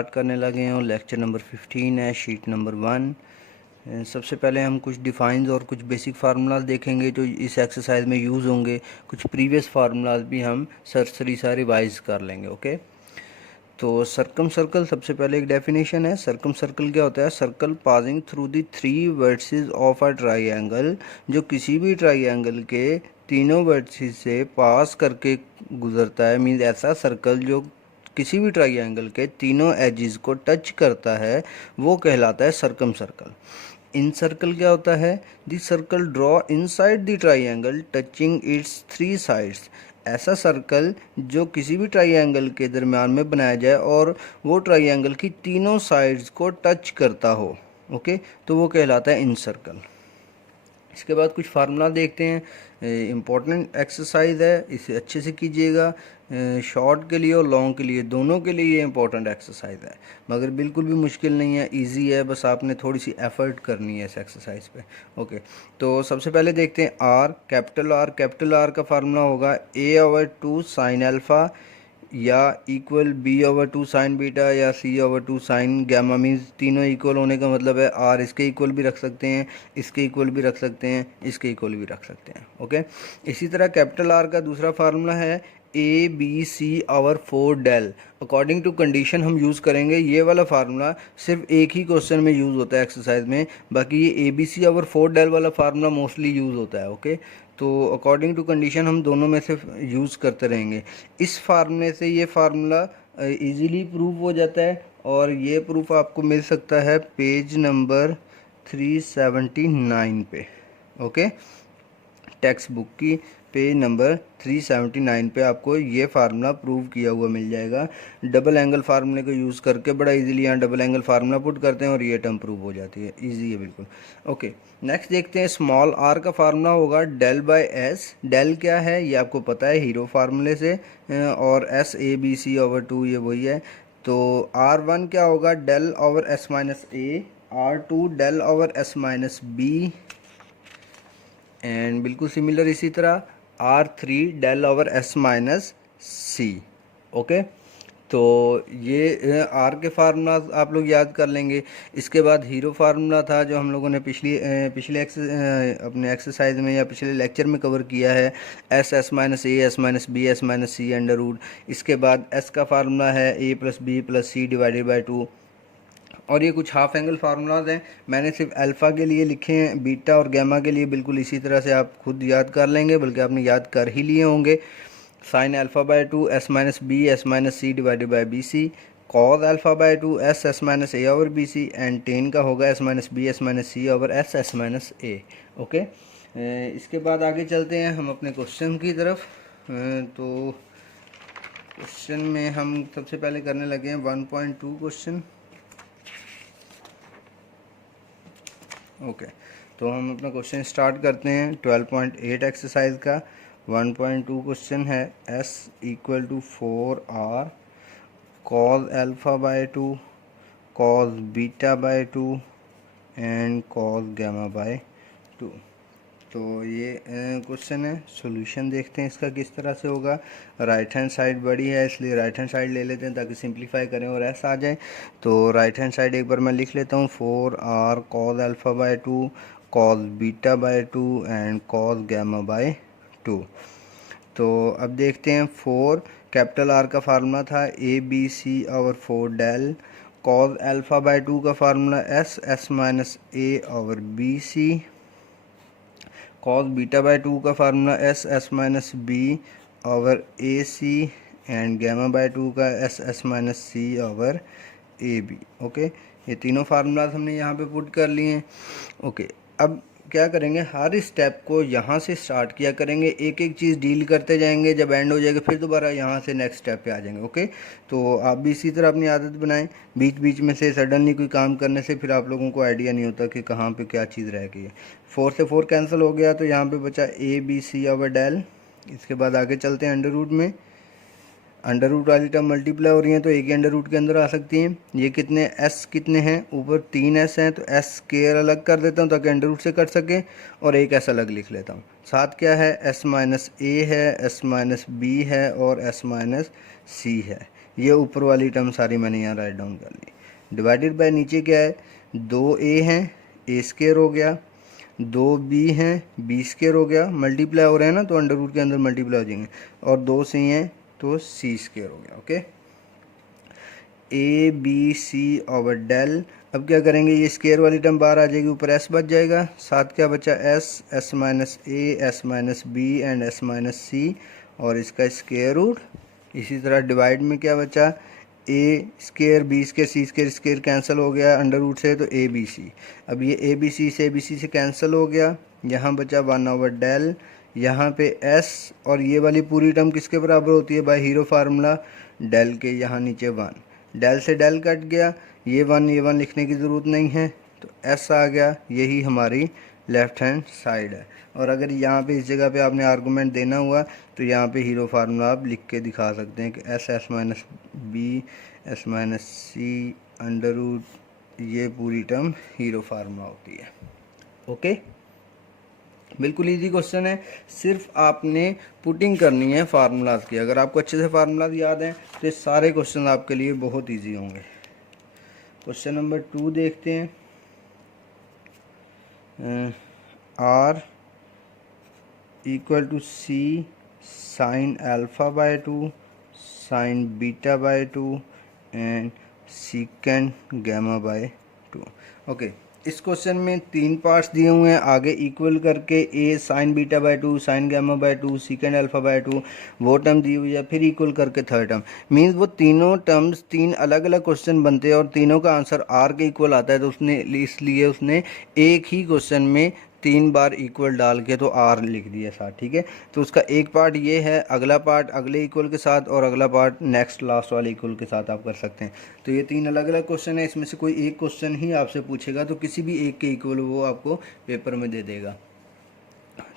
Start करने लगे हैं और लेक्चर नंबर 15 है, शीट नंबर 1। सबसे पहले हम कुछ डिफाइंस और कुछ बेसिक फार्मूलाज देखेंगे जो इस एक्सरसाइज में यूज़ होंगे। कुछ प्रीवियस फार्मूलाज भी हम सरसरी सा रिवाइज कर लेंगे। ओके, तो सर्कम सर्कल सबसे पहले एक डेफिनेशन है। सर्कम सर्कल क्या होता है? Circle passing through the 3 vertices of a triangle, जो किसी भी ट्राइंगल के तीनों वर्टिसेस से पास करके गुजरता है। मीन्स ऐसा सर्कल जो किसी भी ट्राइंगल के तीनों एजेस को टच करता है, वो कहलाता है सर्कम सर्कल। इन सर्कल क्या होता है? The circle draw inside the triangle touching it's 3 sides. ऐसा सर्कल जो किसी भी ट्राइंगल के दरमियान में बनाया जाए और वो ट्राइंगल की तीनों साइड्स को टच करता हो, ओके, तो वो कहलाता है इन सर्कल। इसके बाद कुछ फार्मूला देखते हैं। इम्पॉर्टेंट एक्सरसाइज है, इसे अच्छे से कीजिएगा। शॉर्ट के लिए और लॉन्ग के लिए, दोनों के लिए ये इम्पॉर्टेंट एक्सरसाइज है, मगर बिल्कुल भी मुश्किल नहीं है, इजी है। बस आपने थोड़ी सी एफर्ट करनी है इस एक्सरसाइज पे। ओके, तो सबसे पहले देखते हैं आर। कैपिटल आर का फार्मूला होगा A/2 साइन अल्फ़ा या इक्वल B/2 साइन बीटा या C/2 साइन गैमा। मीन्स तीनों इक्वल होने का मतलब है आर इसके इक्वल भी रख सकते हैं, इसके इक्वल भी रख सकते हैं, इसके इक्वल भी रख सकते हैं। ओके, इसी तरह कैपिटल आर का दूसरा फार्मूला है ABC/4 del. According to condition हम यूज़ करेंगे ये वाला फार्मूला। सिर्फ एक ही क्वेश्चन में यूज़ होता है एक्सरसाइज में, बाकी ये ABC/4 डेल वाला फार्मूला मोस्टली यूज़ होता है। ओके, तो अकॉर्डिंग टू कंडीशन हम दोनों में से यूज़ करते रहेंगे। इस फार्मूले से ये फार्मूला इजीली प्रूव हो जाता है, और ये प्रूफ आपको मिल सकता है पेज नंबर 379 पे। ओके, टेक्स्ट बुक की पेज नंबर 379 पे आपको ये फार्मूला प्रूव किया हुआ मिल जाएगा। डबल एंगल फार्मूले को यूज़ करके बड़ा इजीली यहाँ डबल एंगल फार्मूला पुट करते हैं और ये टर्म प्रूव हो जाती है। इजी है बिल्कुल। ओके, नेक्स्ट देखते हैं। स्मॉल आर का फार्मूला होगा डेल बाय एस। डेल क्या है ये आपको पता है हीरो फार्मूले से, और एस ABC/2 ये वही है। तो R1 क्या होगा? Del over S minus A. R2 del over S minus B, and बिल्कुल सिमिलर इसी तरह R3 del over S minus सी। ओके, तो ये आर के फार्मूला आप लोग याद कर लेंगे। इसके बाद हीरो फार्मूला था जो हम लोगों ने पिछले अपने एक्सरसाइज में या पिछले लेक्चर में कवर किया है, एस माइनस ए, S minus B, S minus C under root. इसके बाद एस का फार्मूला है A+B+C डिवाइडेड बाई 2। और ये कुछ हाफ एंगल फार्मूलाज हैं, मैंने सिर्फ अल्फ़ा के लिए लिखे हैं, बीटा और गैमा के लिए बिल्कुल इसी तरह से आप खुद याद कर लेंगे, बल्कि आपने याद कर ही लिए होंगे। Sine alpha by 2 S minus B S minus C divided by B C. Cos alpha by 2 S minus A over B C, and tan का होगा S minus B S minus C over S minus A. Okay, इसके बाद आगे चलते हैं हम अपने question की तरफ। तो क्वेश्चन में हम सबसे पहले करने लगे हैं 1.2 क्वेश्चन। ओके, तो हम अपना क्वेश्चन स्टार्ट करते हैं 12.8 एक्सरसाइज का। 1.2 क्वेश्चन है S=4R cos alpha by 2 cos beta by 2 and cos gamma by 2। तो ये क्वेश्चन है। सॉल्यूशन देखते हैं इसका किस तरह से होगा। राइट हैंड साइड बड़ी है इसलिए राइट हैंड साइड ले लेते हैं ताकि सिंप्लीफाई करें और एस आ जाए। तो राइट हैंड साइड एक बार मैं लिख लेता हूँ, 4R cos alpha by 2 cos beta by 2 and cos gamma by 2। तो अब देखते हैं 4 कैपिटल आर का फार्मूला था ABC/4 del. cos alpha by 2 का formula S minus A over B C. cos beta by 2 का formula S minus B over A C, and gamma by 2 का S minus C over A B. Okay, ये तीनों formulas हमने यहाँ पे put कर लिए हैं। ओके, अब क्या करेंगे, हर स्टेप को यहाँ से स्टार्ट किया करेंगे, एक एक चीज़ डील करते जाएंगे, जब एंड हो जाएगा फिर दोबारा यहाँ से नेक्स्ट स्टेप पे आ जाएंगे। ओके, तो आप भी इसी तरह अपनी आदत बनाएं। बीच बीच में से सडनली कोई काम करने से फिर आप लोगों को आइडिया नहीं होता कि कहाँ पे क्या चीज़ रह गई है। 4 से 4 कैंसिल हो गया तो यहाँ पे बचा ABC ओवर डेल। इसके बाद आगे चलते हैं अंडर रूट में। अंडर रूट वाली टर्म मल्टीप्लाई हो रही हैं तो एक ही अंडर रूट के अंदर आ सकती हैं। ये कितने एस कितने हैं? ऊपर 3 एस हैं, तो एस स्केयर अलग कर देता हूँ ताकि अंडर रूट से कट सके, और एक एस अलग लिख लेता हूँ। साथ क्या है? एस माइनस ए है, एस माइनस बी है और एस माइनस सी है। ये ऊपर वाली टर्म सारी मैंने यहाँ राइट डाउन कर ली। डिवाइडेड बाय नीचे क्या है, 2a हैं, a स्क्वायर हो गया, 2b हैं, b स्क्वायर हो गया, मल्टीप्लाई हो रहे हैं ना तो अंडर रूट के अंदर मल्टीप्लाई हो जाएंगे, और 2c हैं तो c स्क्वायर हो गया। Okay, a b c over del. अब क्या करेंगे, ये स्क्वायर वाली टर्म बाहर आ जाएगी, ऊपर s बच जाएगा, साथ क्या बचा s minus a, s minus b and s minus c, और इसका स्क्वायर रूट। इसी तरह डिवाइड में क्या बचा, a square b square c square, square cancel हो गया अंडर रूट से, तो a b c। अब ये a b c से कैंसिल हो गया, यहाँ बचा 1 ओवर डेल, यहाँ पे s, और ये वाली पूरी टर्म किसके बराबर होती है बाय हीरो फार्मूला, डेल के, यहाँ नीचे 1, डेल से डेल कट गया, ये 1 लिखने की ज़रूरत नहीं है, तो s आ गया, यही हमारी लेफ़्ट हैंड साइड है। और अगर यहाँ पे इस जगह पे आपने आर्गूमेंट देना हुआ तो यहाँ पे हीरो फार्मूला आप लिख के दिखा सकते हैं कि s minus B s minus C under root, ये पूरी टर्म हीरो फार्मूला होती है। ओके, बिल्कुल इजी क्वेश्चन है, सिर्फ आपने पुटिंग करनी है फार्मूलाज की। अगर आपको अच्छे से फार्मूलाज याद हैं तो ये सारे क्वेश्चन आपके लिए बहुत इजी होंगे। क्वेश्चन नंबर 2 देखते हैं। R equal to C sine alpha by 2 sine beta by 2 and second gamma by 2। Okay, इस क्वेश्चन में 3 पार्ट्स दिए हुए हैं, आगे इक्वल करके a sine beta by 2 sine gamma by 2 second alpha by 2 वो टर्म दी हुई है, फिर इक्वल करके थर्ड टर्म। मीन्स वो तीनों टर्म्स 3 अलग अलग क्वेश्चन बनते हैं और तीनों का आंसर r के इक्वल आता है, तो उसने इसलिए उसने एक ही क्वेश्चन में 3 बार इक्वल डाल के तो r लिख दिया साथ। ठीक है, तो उसका एक पार्ट ये है, अगला पार्ट अगले इक्वल के साथ, और अगला पार्ट नेक्स्ट लास्ट वाले इक्वल के साथ आप कर सकते हैं। तो ये 3 अलग अलग क्वेश्चन है, इसमें से कोई एक क्वेश्चन ही आपसे पूछेगा, तो किसी भी एक के इक्वल वो आपको पेपर में दे देगा।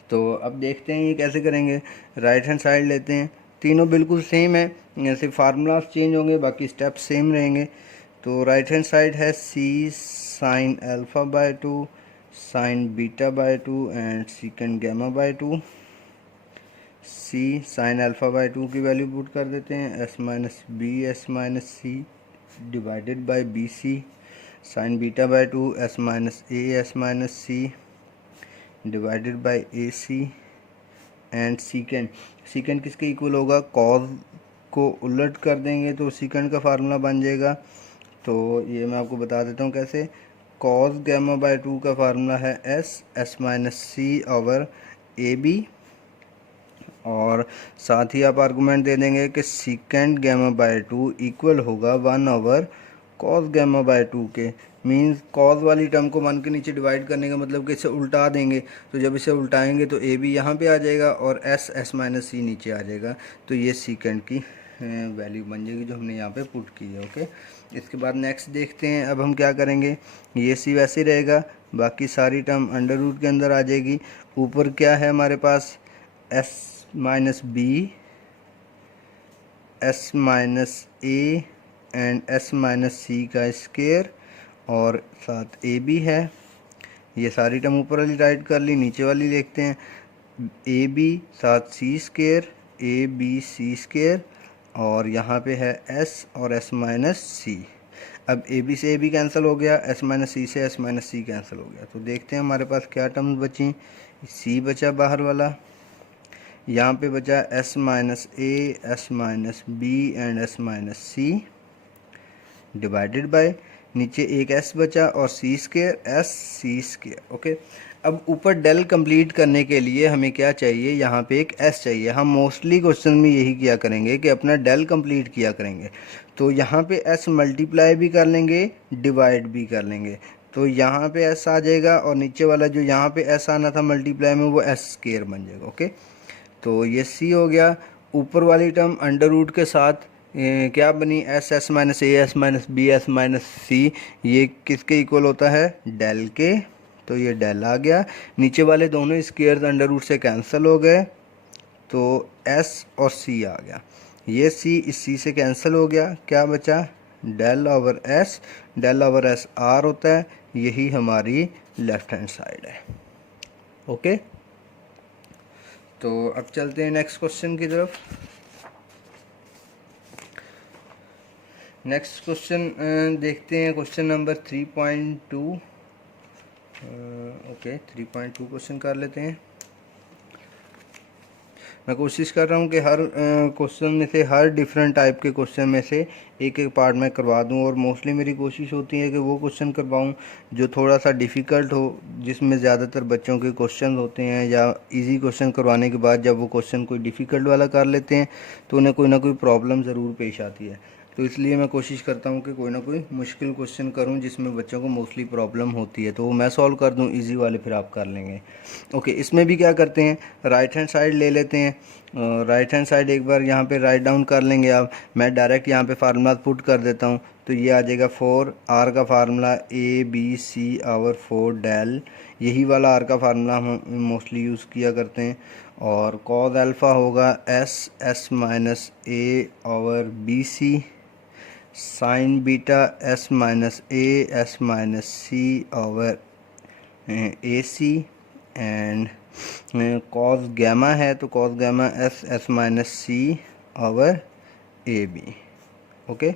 तो अब देखते हैं ये कैसे करेंगे। राइट हैंड साइड लेते हैं, तीनों बिल्कुल सेम है, सिर्फ फार्मूलाज चेंज होंगे, बाकी स्टेप सेम रहेंगे। तो राइट हैंड साइड है C sine alpha by 2 sine beta by 2 and second gamma by 2। C sine alpha by 2 की वैल्यू पुट कर देते हैं, s minus B S minus C divided by B C, sine beta by 2 s minus A S minus C divided by A C and second किसके equal होगा, cos को उलट कर देंगे तो सीकेंड का फार्मूला बन जाएगा। तो ये मैं आपको बता देता हूँ कैसे। कॉस गैमा बाय 2 का फार्मूला है S minus C over A B, और साथ ही आप आर्गूमेंट दे देंगे कि सीकेंड गैमा बाय 2 इक्वल होगा 1 ओवर कॉस गैमा बाय 2 के। मींस कॉस वाली टर्म को 1 के नीचे डिवाइड करने का मतलब कि इसे उल्टा देंगे, तो जब इसे उल्टाएंगे तो ए बी यहाँ पे आ जाएगा और एस माइनस सी नीचे आ जाएगा, तो ये सीकेंड की वैल्यू बन जाएगी जो हमने यहाँ पे पुट की है। ओके, इसके बाद नेक्स्ट देखते हैं। अब हम क्या करेंगे, ये सी वैसे रहेगा, बाकी सारी टर्म अंडर रूट के अंदर आ जाएगी। ऊपर क्या है हमारे पास, S minus B S minus A and S minus C का स्क्वायर, और साथ ए बी है। ये सारी टर्म ऊपर वाली राइट कर ली, नीचे वाली लिखते हैं ए बी साथ C square A B C square, और यहाँ पे है एस और एस माइनस सी। अब ए बी से ए बी कैंसिल हो गया, एस माइनस सी से एस माइनस सी कैंसिल हो गया, तो देखते हैं हमारे पास क्या टर्म्स बची। सी बचा बाहर वाला, यहाँ पे बचा S minus A S minus B and S minus C divided by नीचे एक एस बचा और C square S C square. Okay, अब ऊपर डेल कंप्लीट करने के लिए हमें क्या चाहिए, यहाँ पे एक एस चाहिए। हम मोस्टली क्वेश्चन में यही किया करेंगे कि अपना डेल कंप्लीट किया करेंगे, तो यहाँ पे एस मल्टीप्लाई भी कर लेंगे डिवाइड भी कर लेंगे, तो यहाँ पे एस आ जाएगा, और नीचे वाला जो यहाँ पे एस आना था मल्टीप्लाई में वो एस स्क्वायर बन जाएगा। ओके, तो ये सी हो गया। ऊपर वाली टर्म अंडर रूट के साथ क्या बनी, S minus A S minus B S minus सी, ये किसके इक्वल होता है, डेल के, तो ये डेल आ गया। नीचे वाले दोनों स्क्वायर्स अंडर रूट से कैंसिल हो गए, तो एस और सी आ गया। ये सी इस सी से कैंसिल हो गया, क्या बचा, del over S, del over S R होता है, यही हमारी लेफ्ट हैंड साइड है। ओके, तो अब चलते हैं नेक्स्ट क्वेश्चन की तरफ। नेक्स्ट क्वेश्चन देखते हैं, क्वेश्चन नंबर 3.2। ओके 3.2 क्वेश्चन कर लेते हैं। मैं कोशिश कर रहा हूँ कि हर क्वेश्चन में से, हर डिफरेंट टाइप के क्वेश्चन में से एक एक पार्ट में करवा दूँ, और मोस्टली मेरी कोशिश होती है कि वो क्वेश्चन करवाऊँ जो थोड़ा सा डिफ़िकल्ट हो, जिसमें ज़्यादातर बच्चों के क्वेश्चन होते हैं, या इजी क्वेश्चन करवाने के बाद जब वो क्वेश्चन कोई डिफ़िकल्ट वाला कर लेते हैं तो उन्हें कोई ना कोई प्रॉब्लम ज़रूर पेश आती है। तो इसलिए मैं कोशिश करता हूँ कि कोई ना कोई मुश्किल क्वेश्चन करूँ जिसमें बच्चों को मोस्टली प्रॉब्लम होती है, तो वो मैं सॉल्व कर दूँ, इजी वाले फिर आप कर लेंगे। ओके, इसमें भी क्या करते हैं, राइट हैंड साइड ले लेते हैं। राइट हैंड साइड एक बार यहाँ पे राइट डाउन कर लेंगे आप। मैं डायरेक्ट यहाँ पे फार्मूला पुट कर देता हूँ, तो ये आ जाएगा 4R का फार्मूला ABC/4 डेल, यही वाला R का फार्मूला हम मोस्टली यूज़ किया करते हैं। और कॉस अल्फ़ा होगा S/-A/BC, sine beta S-A/S-C/AC, and cos gamma है तो कॉस गैमा S/-C/AB। ओके,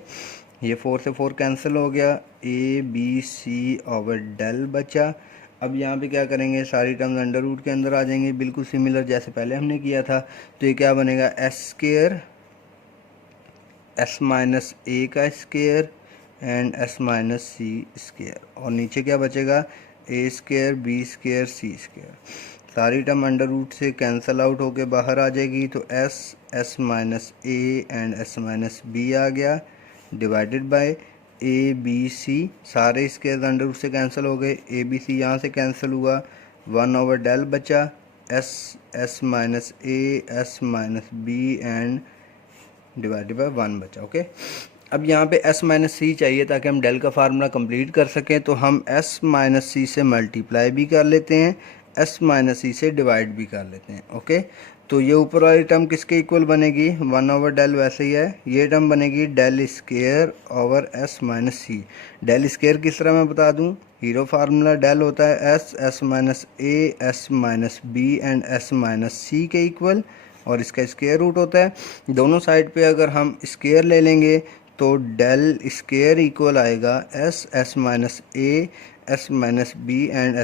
ये 4 से 4 कैंसिल हो गया, ABC/डेल बचा। अब यहाँ पे क्या करेंगे, सारी टर्म्स अंडर रूट के अंदर आ जाएंगे, बिल्कुल सिमिलर जैसे पहले हमने किया था। तो ये क्या बनेगा, S² S-A का स्क्वायर एंड S-C², और नीचे क्या बचेगा, A² B² C²। सारी टर्म अंडर रूट से कैंसल आउट होके बाहर आ जाएगी, तो S-A एंड S-B आ गया, डिवाइडेड बाय ABC, सारे स्क्वायर अंडर रूट से कैंसिल हो गए, ABC यहाँ से कैंसिल हुआ, 1/डेल बचा, S-A S-B and divided bye 1 बचा। ओके, अब यहाँ पे S-C चाहिए ताकि हम डेल का फार्मूला कंप्लीट कर सकें, तो हम S-C से मल्टीप्लाई भी कर लेते हैं, S-C से डिवाइड भी कर लेते हैं। ओके, तो ये ऊपर वाली टर्म किसके इक्वल बनेगी, 1/डेल वैसे ही है, ये टर्म बनेगी del square over S-C। Del square किस तरह मैं बता दूँ, हीरो फार्मूला डेल होता है S/-A S-B एंड S-C के इक्वल, और इसका स्क्वायर रूट होता है। दोनों साइड पे अगर हम स्क्वायर ले लेंगे तो डेल स्क्वायर इक्वल आएगा S/-A S-B एंड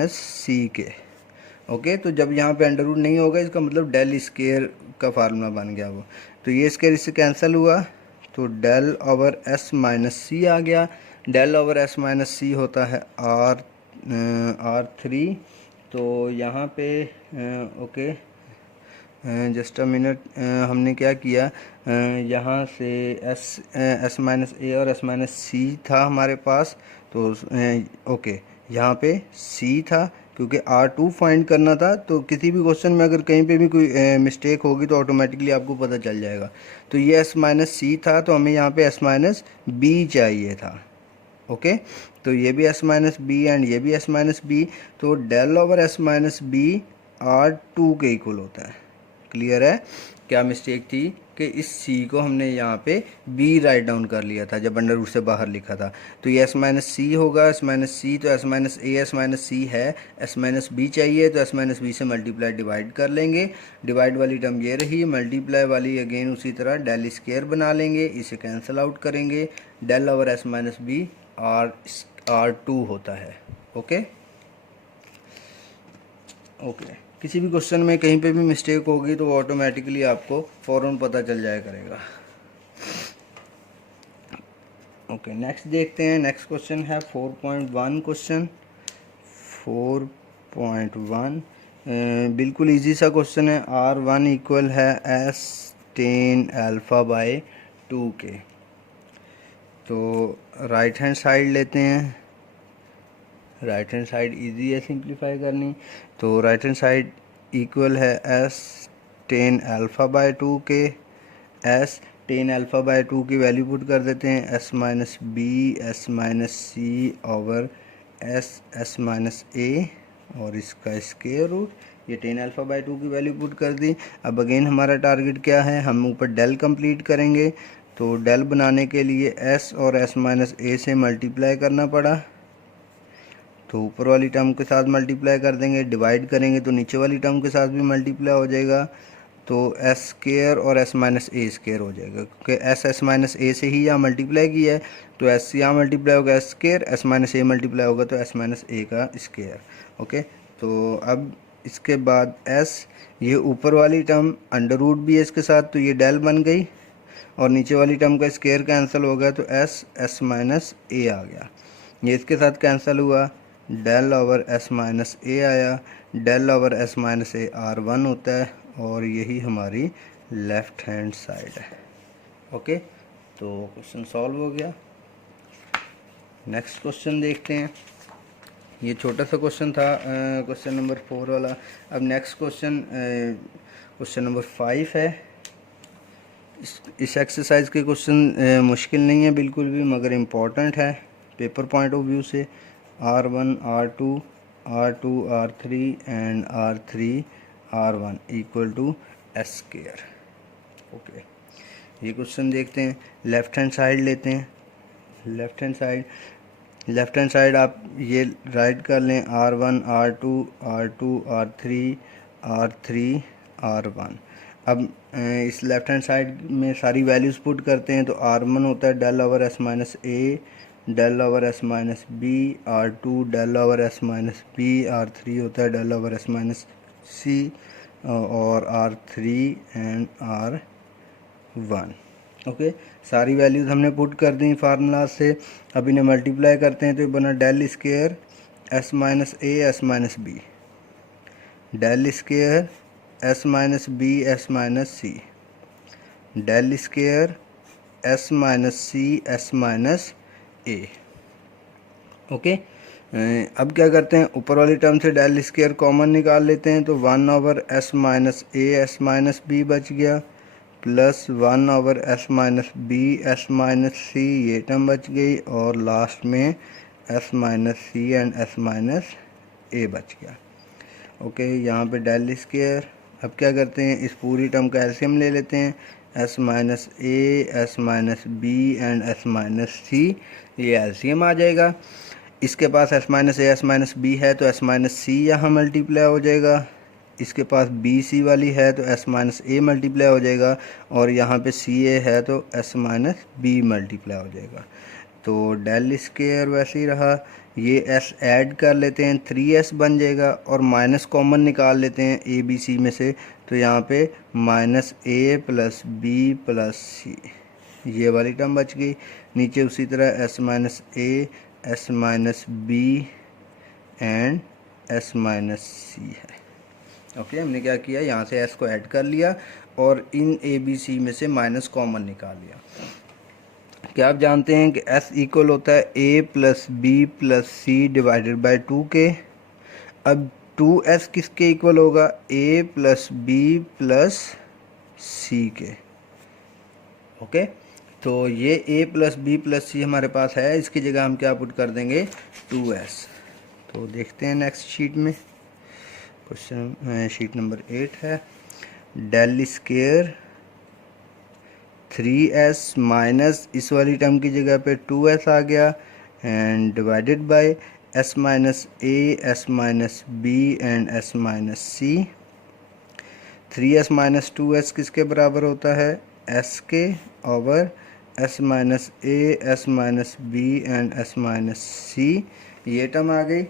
S-C के। ओके, तो जब यहाँ पे अंडर रूट नहीं होगा इसका मतलब डेल स्क्वायर का फार्मूला बन गया वो, तो ये स्क्वायर इससे कैंसिल हुआ, तो डेल ओवर S-C आ गया। डेल ओवर S-C होता है R3। तो यहाँ पे ओके, जस्ट अ मिनट, हमने क्या किया, यहाँ से S-A और S-C था हमारे पास, तो ओके यहाँ पे C था, क्योंकि R2 फाइंड करना था, तो किसी भी क्वेश्चन में अगर कहीं पे भी कोई मिस्टेक होगी तो ऑटोमेटिकली आपको पता चल जाएगा। तो ये S-C था, तो हमें यहाँ पे S-B चाहिए था। ओके, तो ये भी S-B एंड ये भी S-B, तो डेल ओवर S-B R2 के इक्वल होता है। क्लियर है, क्या मिस्टेक थी कि इस C को हमने यहाँ पे B राइट डाउन कर लिया था जब अंडर रूट से बाहर लिखा था, तो ये S-C होगा, S-C तो S-A S-C है, S-B चाहिए तो S-B से मल्टीप्लाई डिवाइड कर लेंगे, डिवाइड वाली टर्म ये रही, मल्टीप्लाई वाली अगेन उसी तरह डेल स्क्वायर बना लेंगे, इसे कैंसिल आउट करेंगे, डेल ओवर S-B R2 होता है। ओके ओके, किसी भी क्वेश्चन में कहीं पे भी मिस्टेक होगी तो ऑटोमेटिकली आपको फ़ौरन पता चल जाया करेगा। ओके, नेक्स्ट देखते हैं, नेक्स्ट क्वेश्चन है 4.1 क्वेश्चन। 4.1 बिल्कुल इजी सा क्वेश्चन है। R1 इक्वल है S tan α/2 के। तो राइट हैंड साइड लेते हैं, राइट हैंड साइड इजी है सिंप्लीफाई करनी, तो राइट हैंड साइड इक्वल है S tan α/2 के। S tan α/2 की वैल्यू पुट कर देते हैं, S-B S-C ओवर S-A, और इसका स्क्वायर रूट, ये tan α/2 की वैल्यू पुट कर दी। अब अगेन हमारा टारगेट क्या है, हम ऊपर डेल कंप्लीट करेंगे, तो डेल बनाने के लिए S और S-A से मल्टीप्लाई करना पड़ा, तो ऊपर वाली टर्म के साथ मल्टीप्लाई कर देंगे, डिवाइड करेंगे तो नीचे वाली टर्म के साथ भी मल्टीप्लाई हो जाएगा, तो एस स्केयर और एस माइनस ए स्केयर हो जाएगा, क्योंकि एस माइनस ए से ही यहाँ मल्टीप्लाई किया है, तो एस यहाँ मल्टीप्लाई होगा S square, S minus A multiply होगा तो एस माइनस ए का स्केयर। ओके, तो अब इसके बाद एस, ये ऊपर वाली टर्म अंडर रूट भी है इसके साथ, तो ये डेल बन गई, और नीचे वाली टर्म का स्केयर कैंसिल हो गया, तो एस एस माइनस ए आ गया। ये इसके साथ कैंसिल हुआ, del over S minus A आया, del over S minus A R one होता है, और यही हमारी लेफ़्ट हैंड साइड है। ओके, तो क्वेश्चन सॉल्व हो गया। नेक्स्ट क्वेश्चन देखते हैं। ये छोटा सा क्वेश्चन था, क्वेश्चन नंबर 4 वाला। अब नेक्स्ट क्वेश्चन क्वेश्चन नंबर 5 है। इस एक्सरसाइज के क्वेश्चन मुश्किल नहीं है बिल्कुल भी, मगर इम्पॉर्टेंट है पेपर पॉइंट ऑफ व्यू से। R1 R2 R2 R3 and R3 R1 equal to S square. Okay, ये क्वेश्चन देखते हैं। लेफ़्ट हैंड साइड लेते हैं। लेफ़्ट हैंड साइड आप ये राइट कर लें, R1 R2 R2 R3 R3 R1। अब इस लेफ़्ट हैंड साइड में सारी वैल्यूज़ पुट करते हैं, तो R1 होता है डेल ओवर एस माइनस ए, del over S minus B, R2 del over S minus B, R3 होता है डेल ओवर एस माइनस सी, और R3 एंड R1। ओके, सारी वैल्यूज़ हमने पुट कर दी फार्मूला से। अब इन्हें मल्टीप्लाई करते हैं, तो बना del square S minus A S minus B, del square S minus B S minus C, del square S minus C S minus A. Okay, अब क्या करते हैं, ऊपर वाली टर्म से डेल स्केयर कॉमन निकाल लेते हैं, तो 1 over S minus A S minus B बच गया, plus 1 over S minus B S minus सी, ये टर्म बच गई, और लास्ट में S minus C and S minus A बच गया। ओके, यहाँ पे डेल स्केयर। अब क्या करते हैं, इस पूरी टर्म का एलसीएम ले लेते हैं, s minus A S minus B and S minus सी, ये एलसीएम आ जाएगा। इसके पास S minus A S minus b है, तो एस माइनस सी यहाँ मल्टीप्लाई हो जाएगा। इसके पास बी सी वाली है, तो एस माइनस ए मल्टीप्लाई हो जाएगा, और यहाँ पे सी ए है, तो एस माइनस बी मल्टीप्लाई हो जाएगा। तो डेल स्केयर वैसे ही रहा। ये एस ऐड कर लेते हैं, 3s बन जाएगा, और माइनस कॉमन निकाल लेते हैं ए बी सी में से, तो यहाँ पे माइनस ए प्लस बी प्लस सी, ये वाली टर्म बच गई। नीचे उसी तरह s minus A S minus B and S minus सी है। ओके, हमने क्या किया, यहाँ से एस को ऐड कर लिया और इन ए बी सी में से माइनस कॉमन निकाल लिया। क्या आप जानते हैं कि s इक्वल होता है a plus B plus C divided by 2 के। अब 2s किसके इक्वल होगा, a plus B plus C के। ओके, तो ये a plus B plus C हमारे पास है, इसकी जगह हम क्या पुट कर देंगे, 2s। तो देखते हैं नेक्स्ट शीट में। क्वेश्चन शीट नंबर 8 है। डेल स्केयर 3s माइनस इस वाली टर्म की जगह पे 2s आ गया, and divided by s minus A S minus B and s minus c. 3s minus 2s किसके बराबर होता है, s के, over s minus A S minus B and s minus सी, ये टर्म आ गई।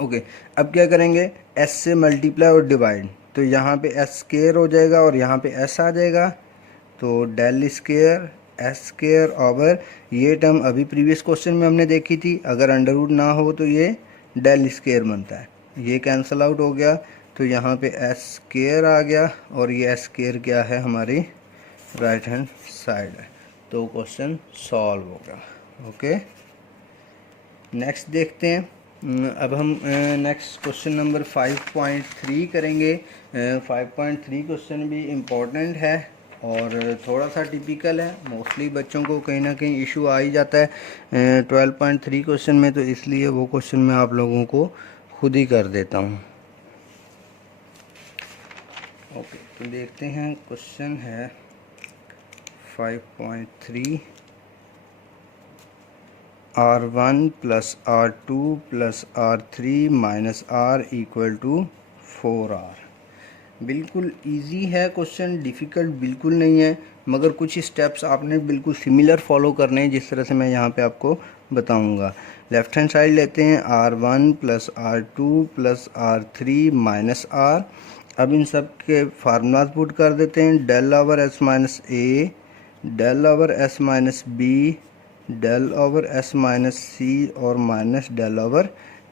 ओके, अब क्या करेंगे, s से मल्टीप्लाई और डिवाइड, तो यहाँ पे s स्केयर हो जाएगा और यहाँ पे s आ जाएगा, तो del square S square over, ये टर्म अभी प्रीवियस क्वेश्चन में हमने देखी थी, अगर अंडर रूट ना हो तो ये डेल स्केयर बनता है, ये कैंसिल आउट हो गया, तो यहाँ पे एस स्केयर आ गया, और ये एस स्केयर क्या है, हमारी राइट हैंड साइड है। तो क्वेश्चन सॉल्व होगा। ओके, नेक्स्ट देखते हैं। अब हम नेक्स्ट क्वेश्चन नंबर 5.3 करेंगे। 5.3 क्वेश्चन भी इम्पोर्टेंट है और थोड़ा सा टिपिकल है, मोस्टली बच्चों को कहीं ना कहीं इशू आ ही जाता है 12.3 क्वेश्चन में, तो इसलिए वो क्वेश्चन मैं आप लोगों को खुद ही कर देता हूँ। ओके, तो देखते हैं, क्वेश्चन है 5.3, R1 plus R2 plus R3 minus R equal to 4R। बिल्कुल इजी है क्वेश्चन, डिफ़िकल्ट बिल्कुल नहीं है, मगर कुछ स्टेप्स आपने बिल्कुल सिमिलर फॉलो करने हैं जिस तरह से मैं यहाँ पे आपको बताऊँगा। लेफ्ट हैंड साइड लेते हैं R1 plus R2 plus R3 minus R। अब इन सब के फार्मूलाज पुट कर देते हैं, डेल ओवर एस माइनस ए, del over S minus B, del over S minus सी और माइनस डेल ओवर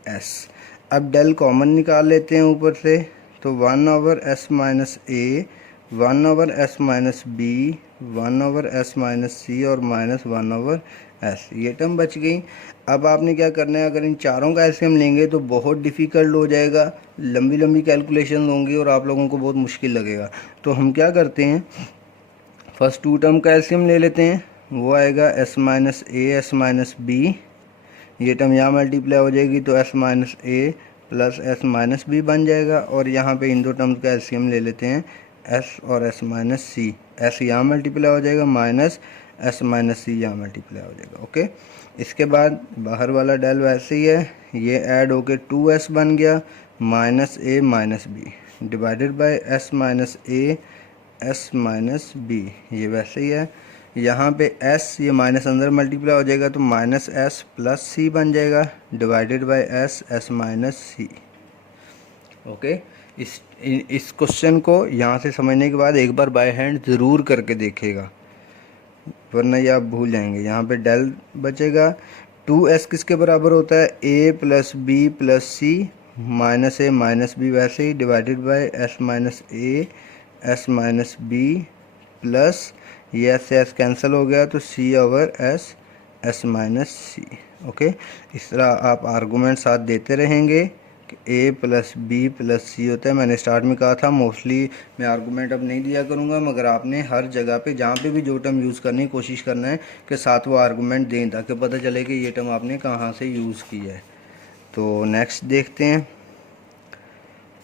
एस। अब डेल कॉमन निकाल लेते हैं ऊपर से, तो 1 over S minus a, 1 over S minus b, 1 over S minus सी और माइनस 1 ओवर एस, ये टर्म बच गई। अब आपने क्या करना है, अगर इन चारों का एलसीएम लेंगे तो बहुत डिफ़िकल्ट हो जाएगा, लंबी लंबी कैलकुलेशन होंगी और आप लोगों को बहुत मुश्किल लगेगा। तो हम क्या करते हैं, फर्स्ट टू टर्म का एलसीएम ले लेते हैं, वो आएगा S minus A S minus B, ये टर्म यहाँ मल्टीप्लाई हो जाएगी तो एस माइनस ए प्लस एस माइनस बी बन जाएगा। और यहाँ पे इन दो टर्म्स का एलसीएम ले लेते हैं, एस और एस माइनस सी, एस यहाँ मल्टीप्लाई हो जाएगा माइनस एस माइनस सी यहाँ मल्टीप्लाई हो जाएगा। ओके, इसके बाद बाहर वाला डेल वैसे ही है, ये ऐड होके 2s बन गया minus A minus B divided by S minus A S minus B, ये वैसे ही है। यहाँ पे s ये माइनस अंदर मल्टीप्लाई हो जाएगा तो माइनस एस प्लस सी बन जाएगा divided by S S minus C. Okay, इस क्वेश्चन को यहाँ से समझने के बाद एक बार बाय हैंड ज़रूर करके देखिएगा, वरना ये आप भूल जाएंगे। यहाँ पे डेल बचेगा, 2s किसके बराबर होता है, a plus B plus c minus A minus b, वैसे ही divided by S minus A S minus b plus ये एस से एस कैंसिल हो गया तो c over s S minus सी। ओके, इस तरह आप आर्गूमेंट साथ देते रहेंगे कि a plus B plus c होता है। मैंने स्टार्ट में कहा था मोस्टली मैं आर्गूमेंट अब नहीं दिया करूँगा, मगर आपने हर जगह पे जहाँ पे भी जो टर्म यूज़ करने की कोशिश करना है कि साथ वो आर्गूमेंट दें ताकि पता चले कि ये टर्म आपने कहाँ से यूज़ की है। तो नेक्स्ट देखते हैं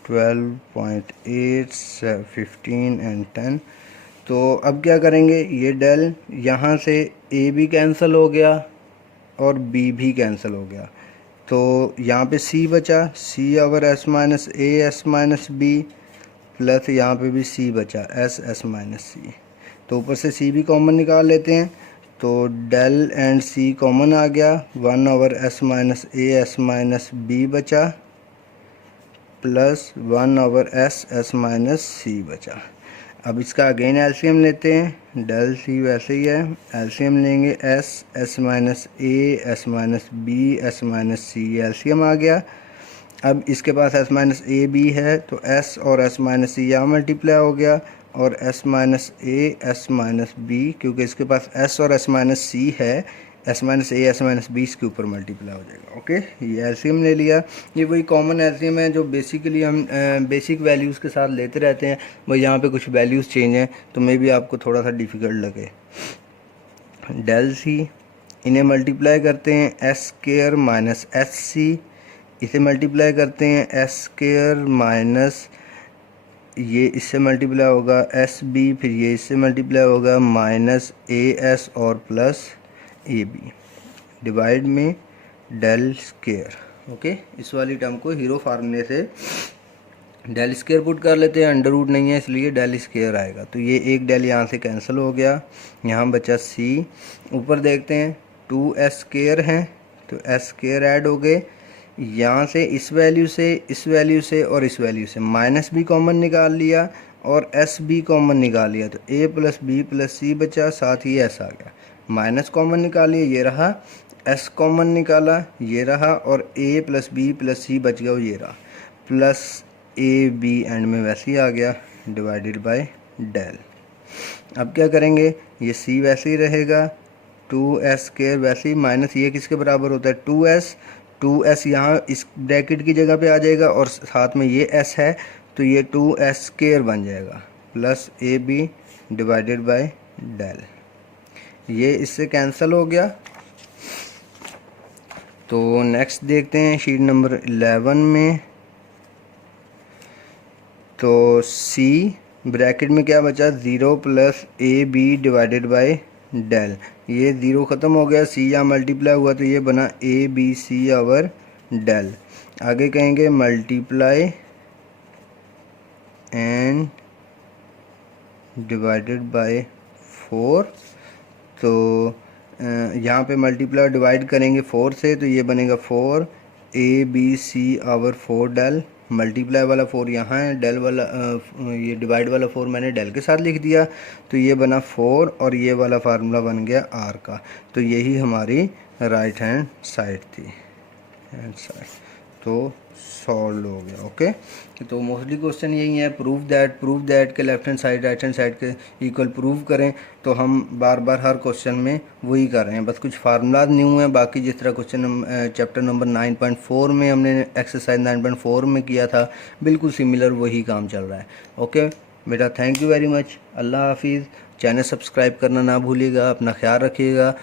12.8 15 एंड 10। तो अब क्या करेंगे, ये डेल यहाँ से ए भी कैंसिल हो गया और बी भी कैंसिल हो गया, तो यहाँ पे सी बचा, c over S minus A S minus b plus यहाँ पे भी सी बचा एस एस माइनस सी। तो ऊपर से सी भी कॉमन निकाल लेते हैं, तो डेल एंड सी कॉमन आ गया, 1 over S minus A S minus b बचा plus 1 over s S minus c बचा। अब इसका अगेन एलसीएम लेते हैं, डेल सी वैसे ही है, एलसीएम लेंगे s S minus A S minus B S minus c, LCM आ गया। अब इसके पास एस माइनस ए बी है तो एस और एस माइनस सी यहाँ मल्टीप्लाई हो गया और S minus A S minus B, क्योंकि इसके पास एस और एस माइनस सी है, S minus A S minus B इसके ऊपर मल्टीप्लाई हो जाएगा। ओके, ये एलसीएम ले लिया, ये वही कॉमन एलसीएम है जो बेसिकली हम बेसिक वैल्यूज़ के साथ लेते रहते हैं। वही यहाँ पे कुछ वैल्यूज़ चेंज हैं तो मे भी आपको थोड़ा सा डिफ़िकल्ट लगे। डेल सी, इन्हें मल्टीप्लाई करते हैं S square minus S C, इसे मल्टीप्लाई करते हैं एस स्क्वायर माइनस ये इससे मल्टीप्लाई होगा एस बी, फिर ये इससे मल्टीप्लाई होगा माइनस ए एस और प्लस ए बी डिवाइड में डेल स्क्वायर। ओके, इस वाली टर्म को हीरो फार्मूले से डेल स्क्वायर पुट कर लेते हैं, अंडर रूट नहीं है इसलिए डेल स्क्वायर आएगा। तो ये एक डेल यहाँ से कैंसिल हो गया, यहाँ बचा सी। ऊपर देखते हैं 2s स्क्वायर है तो s स्क्वायर ऐड हो गए, यहाँ से इस वैल्यू से इस वैल्यू से और इस वैल्यू से माइनस भी कॉमन निकाल लिया और s भी कॉमन निकाल लिया, तो a प्लस बी प्लस सी बचा, साथ ही s आ गया। माइनस कॉमन निकालिए, ये रहा, s कॉमन निकाला, ये रहा, और a प्लस बी प्लस सी बच गया, ये रहा, प्लस ए बी एंड में वैसे ही आ गया डिवाइडेड बाय डेल। अब क्या करेंगे, ये c वैसे ही रहेगा, 2s स्क्वायर वैसे ही, माइनस ये किसके बराबर होता है 2s यहाँ इस ब्रैकेट की जगह पे आ जाएगा और साथ में ये s है तो ये 2s स्क्वायर बन जाएगा plus A B divided by del. ये इससे कैंसिल हो गया। तो नेक्स्ट देखते हैं शीट नंबर 11 में, तो c ब्रैकेट में क्या बचा 0 plus A B divided by del, ये 0 ख़त्म हो गया, c यहाँ मल्टीप्लाई हुआ तो ये बना A B C over del. आगे कहेंगे मल्टीप्लाई एन डिवाइडेड बाय 4। तो यहाँ पे मल्टीप्लाई डिवाइड करेंगे 4 से, तो ये बनेगा 4 ABC/4 डेल। मल्टीप्लाई वाला 4 यहाँ है, डेल वाला ये डिवाइड वाला 4 मैंने डेल के साथ लिख दिया, तो ये बना 4 और ये वाला फार्मूला बन गया R का। तो यही हमारी राइट हैंड साइड थी, हैंड साइड। तो सॉल्व हो गया। ओके, तो मोस्टली क्वेश्चन यही है, प्रूव दैट के left hand side right hand side के इक्वल प्रूव करें। तो हम बार बार हर क्वेश्चन में वही कर रहे हैं, बस कुछ फार्मूलाज न्यू हैं। बाकी जिस तरह क्वेश्चन चैप्टर नंबर 9.4 में हमने एक्सरसाइज 9.4 में किया था, बिल्कुल सिमिलर वही काम चल रहा है। ओके बेटा, थैंक यू वेरी मच। अल्लाह हाफिज़। चैनल सब्सक्राइब करना ना भूलिएगा, अपना ख्याल रखिएगा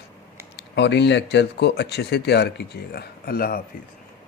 और इन लेक्चर्स को अच्छे से तैयार कीजिएगा। अल्लाह हाफिज़।